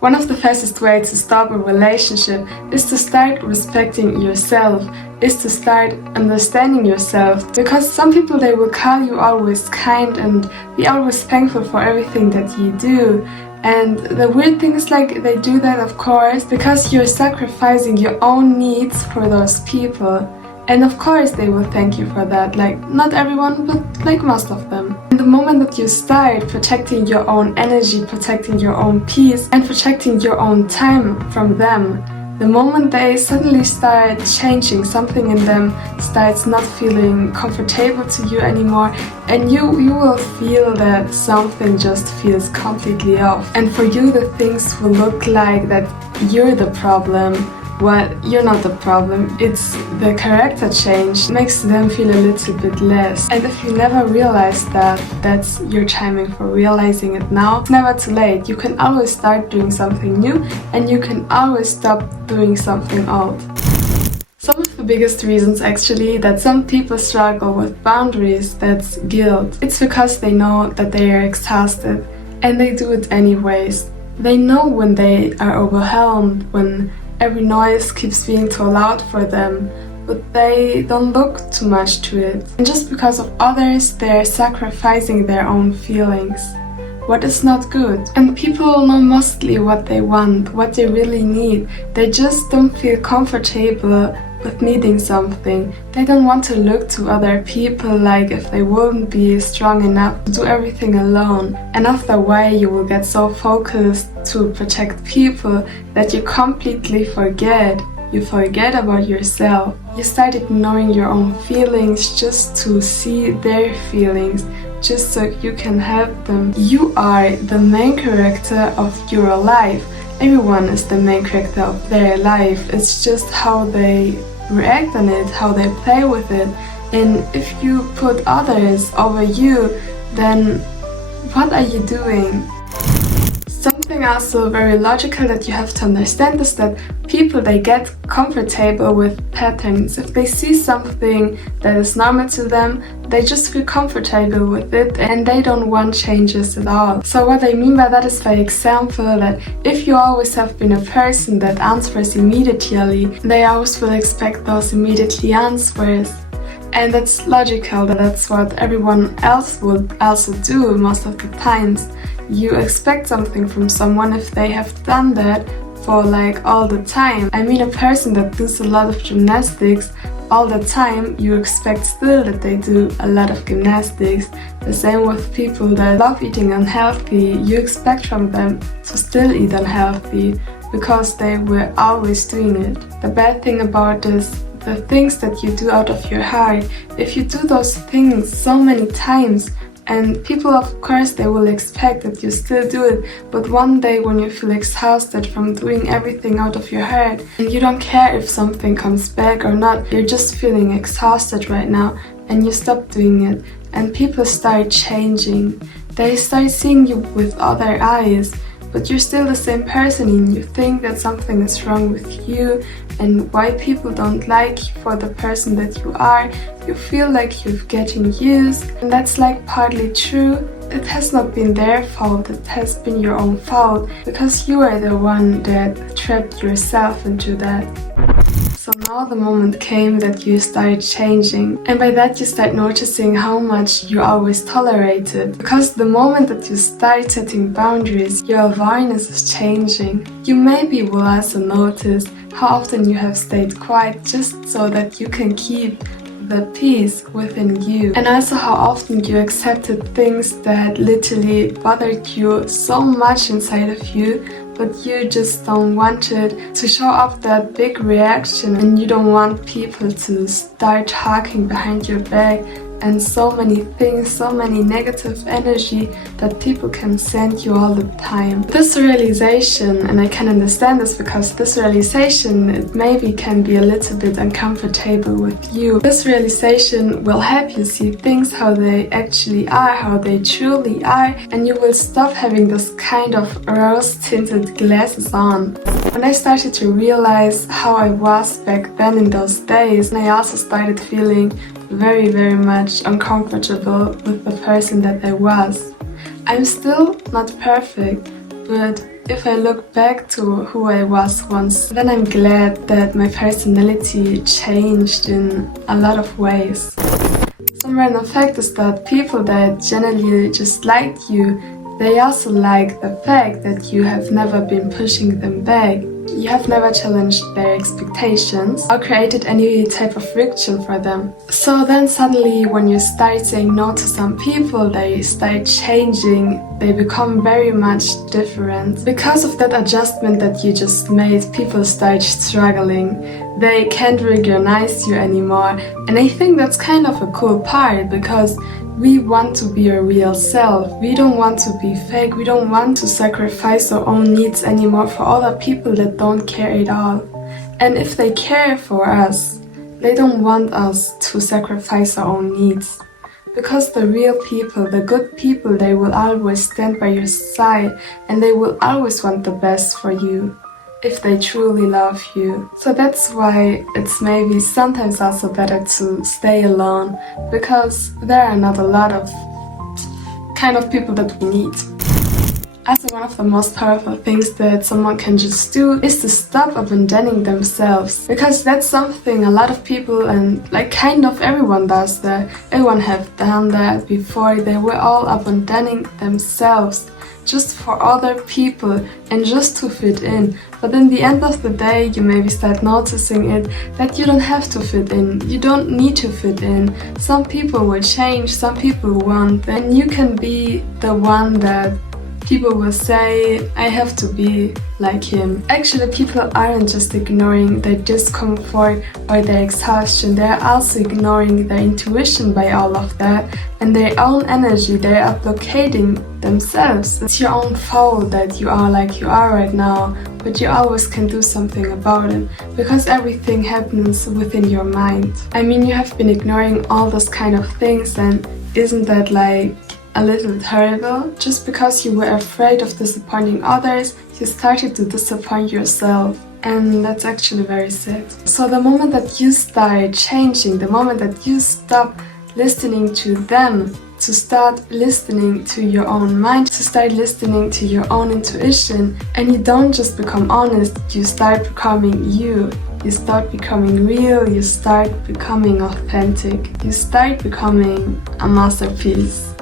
One of the fastest ways to stop a relationship is to start respecting yourself, is to start understanding yourself. Because some people, they will call you always kind and be always thankful for everything that you do. And the weird thing is, like, they do that, of course, because you're sacrificing your own needs for those people. And of course they will thank you for that, like, not everyone, but like most of them. And the moment that you start protecting your own energy, protecting your own peace, and protecting your own time from them, the moment they suddenly start changing, something in them starts not feeling comfortable to you anymore, and you will feel that something just feels completely off. And for you, the things will look like that you're the problem. Well, you're not the problem, it's the character change makes them feel a little bit less. And if you never realize that, that's your timing for realizing it now. It's never too late. You can always start doing something new, and you can always stop doing something old. Some of the biggest reasons actually that some people struggle with boundaries, that's guilt. It's because they know that they are exhausted, and they do it anyways. They know when they are overwhelmed, when every noise keeps being too loud for them, but they don't look too much to it. And just because of others, they're sacrificing their own feelings, what is not good. And people know mostly what they want, what they really need. They just don't feel comfortable with needing something. They don't want to look to other people like if they wouldn't be strong enough to do everything alone. And after a while you will get so focused to protect people that you completely forget. You forget about yourself. You start ignoring your own feelings just to see their feelings, just so you can help them. You are the main character of your life. Everyone is the main character of their life. It's just how they react on it, how they play with it. And if you put others over you, then what are you doing? Something also very logical that you have to understand is that people, they get comfortable with patterns. If they see something that is normal to them, they just feel comfortable with it and they don't want changes at all. So what I mean by that is, for example, that if you always have been a person that answers immediately, they always will expect those immediately answers. And that's logical, that's what everyone else would also do most of the times. You expect something from someone if they have done that for like all the time. I mean, a person that does a lot of gymnastics all the time, you expect still that they do a lot of gymnastics. The same with people that love eating unhealthy. You expect from them to still eat unhealthy because they were always doing it. The bad thing about this, the things that you do out of your heart, if you do those things so many times, and people, of course, they will expect that you still do it, but one day when you feel exhausted from doing everything out of your heart, and you don't care if something comes back or not, you're just feeling exhausted right now, and you stop doing it, and people start changing. They start seeing you with other eyes, but you're still the same person, and you think that something is wrong with you and why people don't like you for the person that you are. You feel like you're getting used, and that's like partly true. It has not been their fault, it has been your own fault, because you are the one that trapped yourself into that. So now the moment came that you start changing, and by that you start noticing how much you always tolerated. Because the moment that you start setting boundaries, your awareness is changing. You maybe will also notice how often you have stayed quiet just so that you can keep the peace within you, and also how often you accepted things that literally bothered you so much inside of you, but you just don't want it to show up that big reaction, and you don't want people to start talking behind your back and so many things, so many negative energy that people can send you all the time. This realization, and I can understand this because this realization, it maybe can be a little bit uncomfortable with you. This realization will help you see things how they actually are, how they truly are, and you will stop having this kind of rose-tinted glasses on. When I started to realize how I was back then in those days, and I also started feeling very, very much uncomfortable with the person that I was. I'm still not perfect, but if I look back to who I was once, then I'm glad that my personality changed in a lot of ways. Some random fact is that people that generally just like you, they also like the fact that you have never been pushing them back. You have never challenged their expectations or created any type of friction for them. So then suddenly when you start saying no to some people, they start changing, they become very much different. Because of that adjustment that you just made, people start struggling. They can't recognize you anymore. And I think that's kind of a cool part, because we want to be our real self. We don't want to be fake. We don't want to sacrifice our own needs anymore for other people that don't care at all. And if they care for us, they don't want us to sacrifice our own needs. Because the real people, the good people, they will always stand by your side and they will always want the best for you if they truly love you. So that's why it's maybe sometimes also better to stay alone, because there are not a lot of kind of people that we need. Also, one of the most powerful things that someone can just do is to stop abandoning themselves, because that's something a lot of people and like kind of everyone does that. Everyone have done that before. They were all abandoning themselves just for other people and just to fit in. But in the end of the day, you maybe start noticing it that you don't have to fit in. You don't need to fit in. Some people will change, some people won't, and you can be the one that people will say, I have to be like him. Actually, people aren't just ignoring their discomfort or their exhaustion, they're also ignoring their intuition by all of that and their own energy. They are blocking themselves. It's your own fault that you are like you are right now, but you always can do something about it, because everything happens within your mind. I mean, you have been ignoring all those kind of things, and isn't that like a little terrible? Just because you were afraid of disappointing others, you started to disappoint yourself. And that's actually very sad. So the moment that you start changing, the moment that you stop listening to them, to start listening to your own mind, to start listening to your own intuition, and you don't just become honest, you start becoming you. You start becoming real, you start becoming authentic, you start becoming a masterpiece.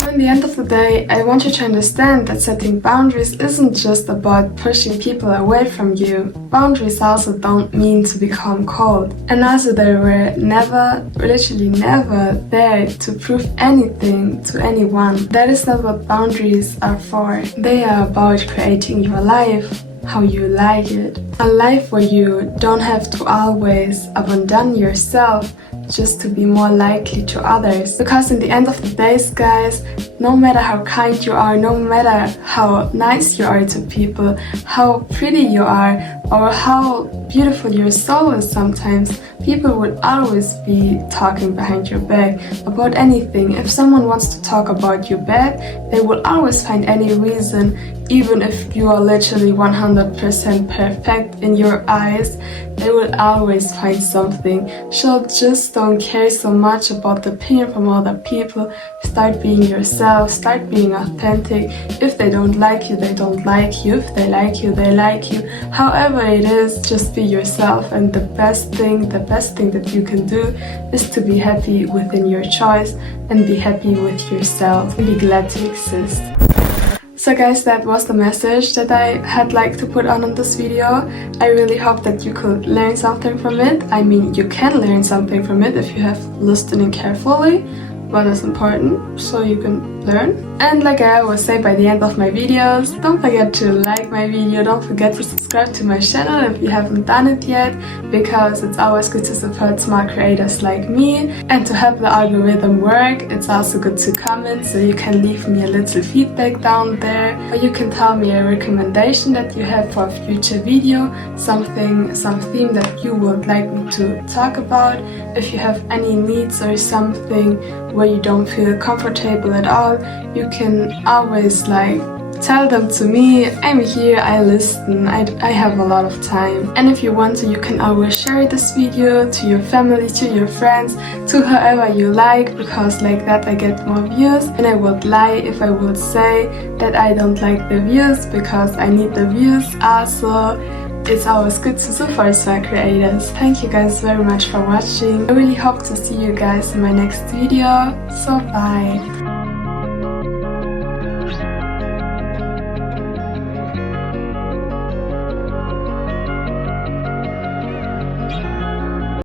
So in the end of the day, I want you to understand that setting boundaries isn't just about pushing people away from you. Boundaries also don't mean to become cold. And also they were never, literally never there to prove anything to anyone. That is not what boundaries are for. They are about creating your life how you like it. A life where you don't have to always abandon yourself just to be more likely to others. Because in the end of the day, guys, no matter how kind you are, no matter how nice you are to people, how pretty you are, or how beautiful your soul is sometimes, people would always be talking behind your back about anything. If someone wants to talk about you bad, they will always find any reason, even if you are literally 100% perfect in your eyes, they will always find something. So just don't care so much about the opinion from other people. Start being yourself, start being authentic. If they don't like you, they don't like you. If they like you, they like you. However it is, just be yourself, and the best thing that you can do is to be happy within your choice and be happy with yourself and be glad to exist. So guys, that was the message that I had like to put on this video. I really hope that you could learn something from it. I mean, you can learn something from it if you have listening carefully. What is important, so you can learn. And like I always say by the end of my videos, don't forget to like my video, don't forget to subscribe to my channel if you haven't done it yet, because it's always good to support smart creators like me. And to help the algorithm work, it's also good to comment, so you can leave me a little feedback down there, or you can tell me a recommendation that you have for a future video, some theme that you would like me to talk about. If you have any needs or something where you don't feel comfortable at all, you can always like tell them to me. I'm here, I listen, I have a lot of time. And if you want to, you can always share this video to your family, to your friends, to whoever you like, because like that I get more views. And I would lie if I would say that I don't like the views, because I need the views also. It's always good to support small creators. Thank you guys very much for watching. I really hope to see you guys in my next video. So bye!